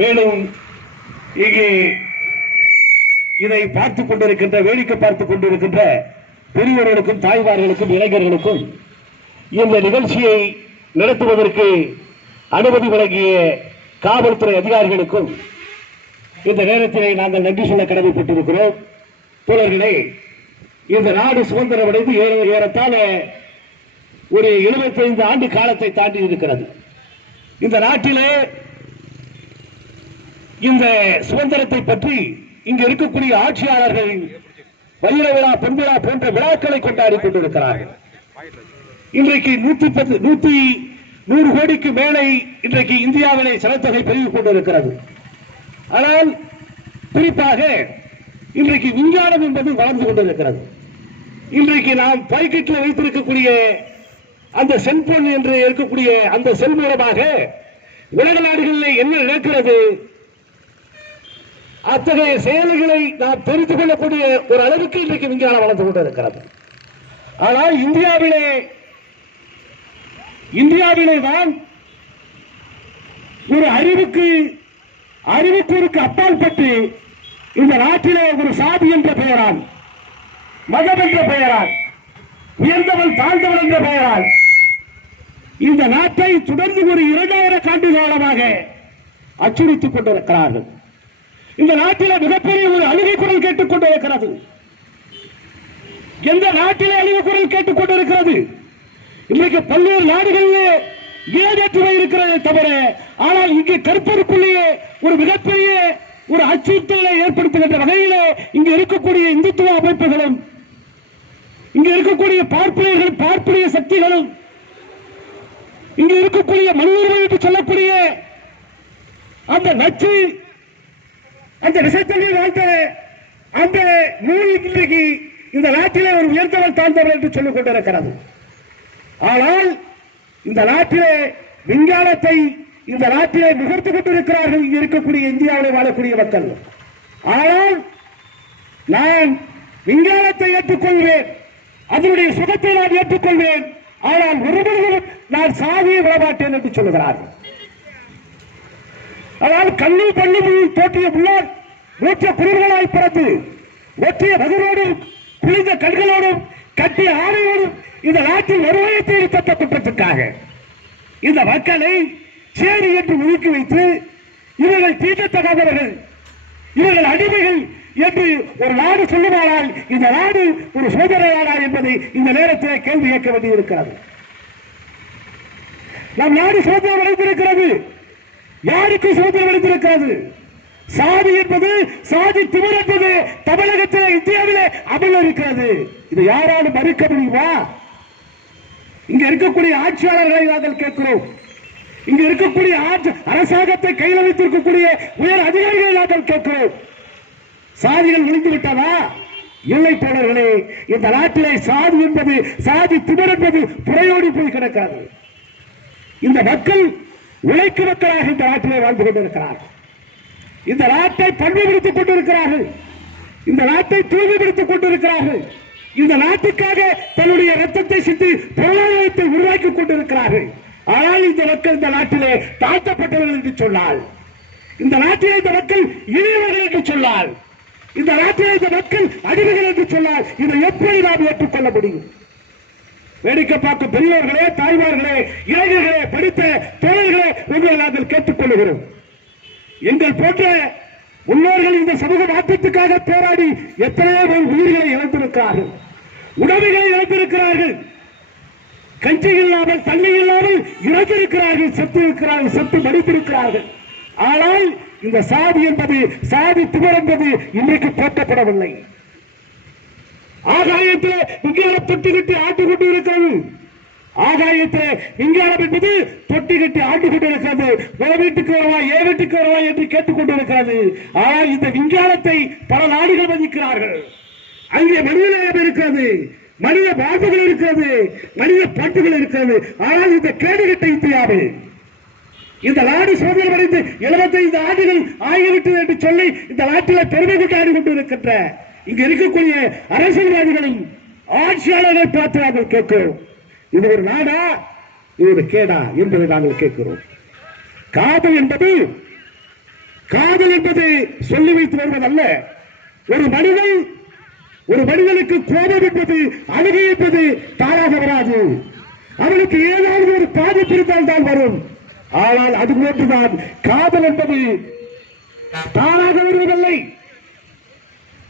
மேலும் இங்கே இதை பார்த்துக் கொண்டிருக்கின்ற வேடிக்கை பார்த்துக் கொண்டிருக்கின்ற பெரியவர்களுக்கும் தாய்மார்களுக்கும் இளைஞர்களுக்கும் இந்த நிகழ்ச்சியை நடத்துவதற்கு அனுமதி வழங்கிய காவல்துறை அதிகாரிகளுக்கும் இந்த நேரத்திலே நாங்கள் நன்றி சொல்ல கடமைப்பட்டிருக்கிறோம். தோழர்களே, இந்த நாடு சுதந்திரம் அடைந்து ஏறத்தாழ ஒரு 75 ஆண்டு காலத்தை தாண்டி இருக்கிறது. இந்த நாட்டிலே இந்த சுதந்திரத்தை பற்றி இங்கு இருக்கக்கூடிய ஆட்சியாளர்கள் வைர விழா, பொன் விழா போன்ற விழாக்களை கொண்டாடி கொண்டிருக்கிறார்கள். இன்றைக்கு 100 கோடிக்கு மேலே இன்றைக்கு இந்தியாவிலே சனத்தொகை பெருகிக் கொண்டிருக்கிறது. ஆனால் குறிப்பாக இன்றைக்கு விஞ்ஞானம் என்பது வளர்ந்து கொண்டிருக்கிறது. இன்றைக்கு நாம் பாக்கெட்டில் வைத்திருக்கக்கூடிய அந்த செல்போன் என்று இருக்கக்கூடிய அந்த செல் மூலமாக உலக நாடுகளில் என்ன நடக்கிறது, அத்தகைய செயல்களை நாம் தெரிந்து கொள்ளக்கூடிய ஒரு அளவுக்கு இன்றைக்கு விஞ்ஞானம் வளர்ந்து கொண்டிருக்கிறது. ஆனால் இந்தியாவிலே தான் ஒரு அறிவுக்கூறுக்கு அப்பால் பட்டு இந்த நாட்டிலே ஒரு சாதி என்ற பெயரால், மதம் என்ற பெயரால், உயர்ந்தவன் தாழ்ந்தவன் என்ற பெயரால் இந்த நாட்டை தொடர்ந்து ஒரு 2000 ஆண்டு காலமாக அச்சுறுத்திக் கொண்டிருக்கிறார்கள். இந்த நாட்டிலே மிகப்பெரிய ஒரு அழுகை குரல் கேட்டுக் கொண்டிருக்கிறது. எந்த நாட்டிலே அழுகை குரல் கேட்டுக் கொண்டிருக்கிறது? இன்றைக்கு பல்வேறு நாடுகளிலே ஏதேற்றுமை இருக்கிறதே தவிர, ஆனால் இங்கே கற்பருக்குள்ளேயே ஒரு மிகப்பெரிய ஒரு அச்சுறுத்தலை ஏற்படுத்துகின்ற வகையிலே இங்கு இருக்கக்கூடிய இந்துத்துவ அமைப்புகளும், இங்கு இருக்கக்கூடிய பார்ப்பனிய சக்திகளும், இங்கு இருக்கக்கூடிய மனிதர்கள் என்று சொல்லக்கூடிய அந்த நச்சு, அந்த விஷத்தண்ணீர் வாழ்ந்த அந்த நூல் இன்றைக்கு இந்த நாட்டிலே ஒரு உயர்ந்தவன் தாழ்ந்தவன் என்று சொல்லிக் கொண்டிருக்கிறது. ஆனால் இந்த நாட்டிலே விஞ்ஞானத்தை இந்த நாட்டிலே நுகர்த்து கொண்டிருக்கிறார்கள் இங்கு இருக்கக்கூடிய இந்தியாவில் வாழக்கூடிய மக்கள். ஆனால் நான் விஞ்ஞானத்தை ஏற்றுக்கொள்வேன், அதனுடைய சுகத்தை நான் ஏற்றுக்கொள்வேன், ஆனால் ஒருவரும் நான் சாதியை விடமாட்டேன் என்று சொல்லுகிறார்கள். அதாவது கண்ணில் பள்ளியில் தோற்றிய முன்னாள் நூற்ற குருவர்களாய் பிறந்து ஒற்றிய மகனோடும் குளிர்ந்த கண்களோடும் கட்டிய ஆணையோடும் இந்த நாட்டில் வருவாயத்தை தட்ட குற்றத்திற்காக இந்த மக்களை சேரி என்று ஒதுக்கி வைத்து இவர்கள் தீண்டத்தகாதவர்கள், இவர்கள் அடிமைகள் என்று ஒரு நாடு சொல்லுவாரால் இந்த நாடு ஒரு சுதந்திர நாடா என்பதை இந்த நேரத்தில் கேள்வி கேட்க வேண்டியிருக்கிறது. நம் நாடு சுதந்திரம் அடைந்திருக்கிறது. யாருக்கு சுதந்திரம் அடைந்திருக்கிறது? சாதி என்பது, சாதி திமிர் என்பது தமிழகத்தில் இந்தியாவிலே அமல் இருக்கிறது. இது யாராலும் மறுக்க முடியுமா? இங்க இருக்கக்கூடிய ஆட்சியாளர்களை நாங்கள் கேட்கிறோம். இங்க இருக்கக்கூடிய அரசாங்கத்தை கையில் வைத்திருக்கக்கூடிய உயர் அதிகாரிகளை நாங்கள் கேட்கிறோம். சாதிகள் ஒழிந்து விட்டதா? இல்லை தோழர்களே, இந்த நாட்டிலே சாதி என்பது, சாதி திமிர் என்பது புறையோடி போய் கிடக்கிறது. இந்த மக்கள் உழைக்கும் மக்களாக இந்த நாட்டிலே வாழ்ந்து கொண்டிருக்கிறார்கள். இந்த நாட்டை பன்மைப்படுத்திக் கொண்டிருக்கிறார்கள். இந்த நாட்டை தூய்மைப்படுத்திக் கொண்டிருக்கிறார்கள். இந்த நாட்டுக்காக தன்னுடைய ரத்தத்தை சிந்தி பொருளாதாரத்தை உருவாக்கிக் கொண்டிருக்கிறார்கள். ஆனால் இந்த மக்கள் இந்த நாட்டிலே தாழ்த்தப்பட்டவர்கள் என்று சொன்னால், இந்த நாட்டிலே இந்த மக்கள் இளையவர்கள் என்று சொன்னால், இந்த நாட்டிலே இந்த மக்கள் அடிமைகள் என்று சொன்னால், இதை எப்படி நாம் ஏற்றுக்கொள்ள முடியும்? வேடிக்கை பார்க்கும் பெரியவர்களே, தாய்மார்களே, இளைஞர்களே, படித்த தோழர்களே, உங்களை நாங்கள் கேட்டுக் கொள்கிறோம். எங்கள் போன்ற முன்னோர்கள் இந்த சமூக மாற்றத்துக்காக போராடி எத்தனையோ பேர் உயிர்களை இழந்திருக்கிறார்கள், உணவுகளை இழந்திருக்கிறார்கள், கஞ்சி இல்லாமல் தண்ணி இல்லாமல் இறந்திருக்கிறார்கள், செத்து மடித்திருக்கிறார்கள். ஆனால் இந்த சாதி என்பது, சாதி திமிர் என்பது இன்றைக்கு போற்றப்படவில்லை. ஆகாயத்தில் விஞ்ஞானம் தொட்டி கட்டி ஆட்டு கொண்டு இருக்கிறது. ஆகாயத்தில் விஞ்ஞானம் என்பது தொட்டி கட்டி ஆட்டு கொண்டு இருக்கிறது. வீட்டுக்கு வருவாய், வீட்டுக்கு வருவாய் என்று கேட்டுக் கொண்டிருக்கிறது. ஆனால் இந்த விஞ்ஞானத்தை பல நாடுகள் மதிக்கிறார்கள். அங்கே மனிதநேயம் இருக்கிறது, மனித வாழ்வுகள் இருக்கிறது, மனித பண்புகள் இருக்கிறது. ஆனால் இந்த கேடுகட்ட இந்தியாவில் இந்த நாடு சுதந்திரம் அடைந்து 75 ஆண்டுகள் ஆகிவிட்டது என்று சொல்லி இந்த நாட்டில் பெருமை கொண்டாடி கொண்டிருக்கின்ற இங்க இருக்கக்கூடிய அரசியல்வாதிகளும் ஆட்சியாளர்களை பார்த்து நாங்கள் கேட்கிறோம். இது ஒரு நாடா, இது ஒரு கேடா என்பதை நாங்கள் கேட்கிறோம். காது என்பது காதல் என்பது சொல்லி வைத்து வருவதல்ல. ஒரு மனிதனுக்கு கோபம் என்பது, அழுகை என்பது தானாக வராது. அவனுக்கு ஏதாவது ஒரு பாதிப்பு இருந்தால் தான் வரும். ஆனால் அது போன்றுதான் காதல் என்பது தானாக வருவதில்லை.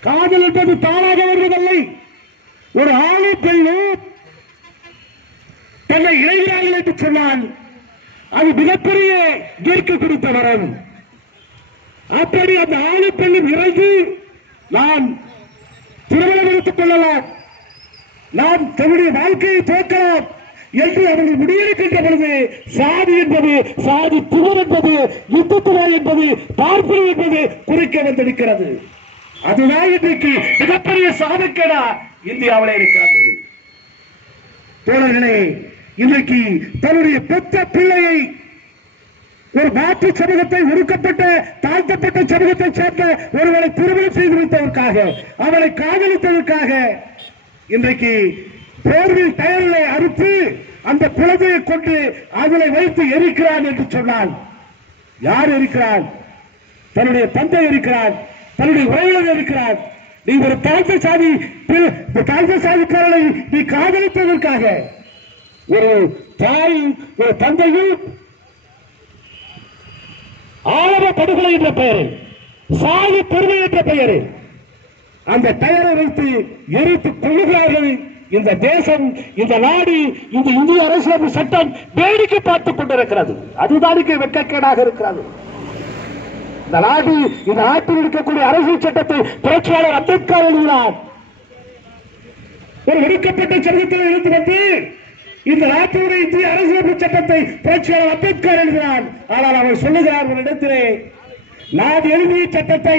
காதல் என்பது தானாக வருவதில்லை. ஒரு ஆணும் பெண்ணும் தன்னை இணைகிறார்கள் என்று சொன்னால் அது மிகப்பெரிய இயற்கை குறித்த வரம். அப்படி அந்த ஆணும் பெண்ணும் இணைந்து நாம் திருமணம் எடுத்துக் கொள்ளலாம், நாம் தன்னுடைய வாழ்க்கையை துவக்கலாம் என்று அவர்கள் முடிவெடுக்கின்ற பொழுது சாதி என்பது, சாதி துவர் என்பது, யுத்தத்துவம் என்பது, பார்ப்பது என்பது குறுக்க வந்திருக்கிறது. அதுதான் இன்றைக்கு மிகப்பெரிய சாதக்கேடா இந்தியாவிலே இருக்கிறது. தோழர்களே, இன்றைக்கு தன்னுடைய பெற்ற பிள்ளையை ஒரு மாற்று சமூகத்தை, ஒடுக்கப்பட்ட தாழ்த்தப்பட்ட சமூகத்தை சேர்ந்த ஒருவரை திருமணம் செய்து வைத்ததற்காக, அவளை காதலித்ததற்காக இன்றைக்கு போர்வில் டயர்களை அறுத்து அந்த குழந்தையை கொண்டு அதனை வைத்து எரிக்கிறான் என்று சொன்னால் யார் எரிக்கிறான்? தன்னுடைய தந்தை இருக்கிறான், தன்னுடைய உறவினர் இருக்கிறான். நீ ஒரு தாழ்த்த சாதிக்காரனை நீ காதலித்ததற்காக ஒரு தாய், ஒரு தந்தையும் ஆழவ படுகொலை என்ற பெயரில், சாதி பெருமை என்ற பெயரில் அந்த டயரை வைத்து எரித்து கொள்ளுகிறார்கள். இந்த தேசம், இந்த நாடு, இந்த இந்திய அரசியலமைப்பு சட்டம் வேடிக்கை பார்த்துக் கொண்டிருக்கிறது. அதுதான் வெட்கக்கேடாக இருக்கிறது. இந்த நாட்டில் இருக்கக்கூடிய அரசியல் சட்டத்தை புரட்சியாளர் அம்பேத்கர் எழுதினார். ஒரு ஒடுக்கப்பட்ட சமூகத்தில் இருந்து வந்து இந்த நாட்டினுடைய இந்திய அரசியலமைப்பு சட்டத்தை புரட்சியாளர் அம்பேத்கர் எழுதினார். ஆனால் அவர் சொல்லுகிறார் ஒரு இடத்திலே, நான் எழுதிய சட்டத்தை,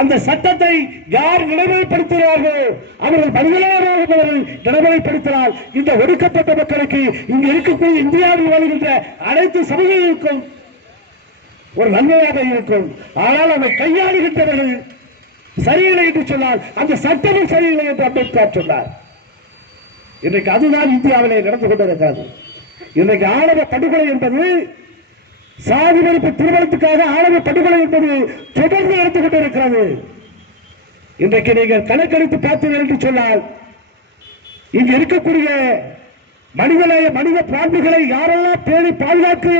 அந்த சட்டத்தை யார் நடைமுறைப்படுத்துகிறார்கள் அவர்கள் படுகொலையாளர்கள் நடைமுறைப்படுத்தினால் இந்த ஒடுக்கப்பட்ட மக்களுக்கு இங்கு இருக்கக்கூடிய இந்தியாவில் வாழ்கின்ற அனைத்து சமூகங்களுக்கும் ஒரு நன்மையாக இருக்கும். ஆனால் அதை கையாளுகின்றவர்கள் சரியில்லை என்று சொன்னால் அந்த சட்டமும் சரியில்லை என்று அம்பேத்கர் சொன்னார். இன்றைக்கு அதுதான் இந்தியாவிலே நடந்து கொண்டிருக்கிறது. இன்றைக்கு ஆணவ படுகொலை என்பது, சாதி மறுப்பு திருமணத்துக்காக ஆணவ படுகொலை என்பது தொடர்ந்து நடந்து கொண்டிருக்கிறது. இன்றைக்கு நீங்கள் கணக்கெடுத்து பார்த்தீர்கள் என்று சொன்னால் இங்கு இருக்கக்கூடிய மனித பிராணிகளை யாரெல்லாம் பேணி பாதுகாக்க